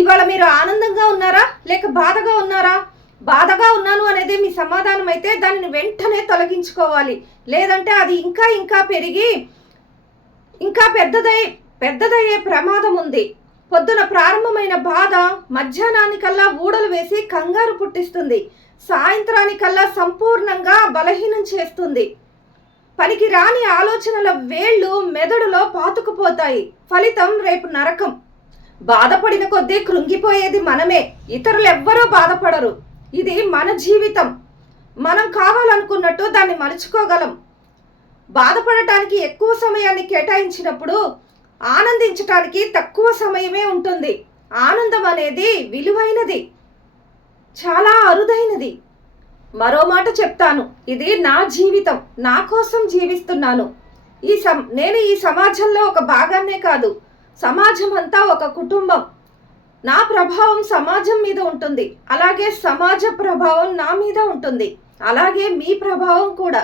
ఇవాళ మీరు ఆనందంగా ఉన్నారా లేక బాధగా ఉన్నారా? బాధగా ఉన్నాను అనేది మీ సమాధానం అయితే దానిని వెంటనే తొలగించుకోవాలి. లేదంటే అది ఇంకా ఇంకా పెరిగి ఇంకా పెద్దదయ్యే ప్రమాదం ఉంది. పొద్దున ప్రారంభమైన బాధ మధ్యాహ్నానికల్లా ఊడలు వేసి కంగారు పుట్టిస్తుంది. సాయంత్రానికల్లా సంపూర్ణంగా బలహీనం చేస్తుంది. పనికి రాని ఆలోచనల వేళ్ళు మెదడులో పాతుకుపోతాయి. ఫలితం రేపు నరకం. బాధపడిన కొద్దీ కృంగిపోయేది మనమే, ఇతరులు ఎవ్వరూ బాధపడరు. ఇది మన జీవితం. మనం కావాలనుకున్నట్టు దాన్ని మలుచుకోగలం. బాధపడటానికి ఎక్కువ సమయాన్ని కేటాయించినప్పుడు ఆనందించటానికి తక్కువ సమయమే ఉంటుంది. ఆనందం అనేది విలువైనది, చాలా అరుదైనది. మరో మాట చెప్తాను, ఇది నా జీవితం, నా కోసం జీవిస్తున్నాను. నేను ఈ సమాజంలో ఒక భాగాన్నే కాదు, సమాజం అంతా ఒక కుటుంబం. నా ప్రభావం సమాజం మీద ఉంటుంది, అలాగే సమాజ ప్రభావం నా మీద ఉంటుంది, అలాగే మీ ప్రభావం కూడా.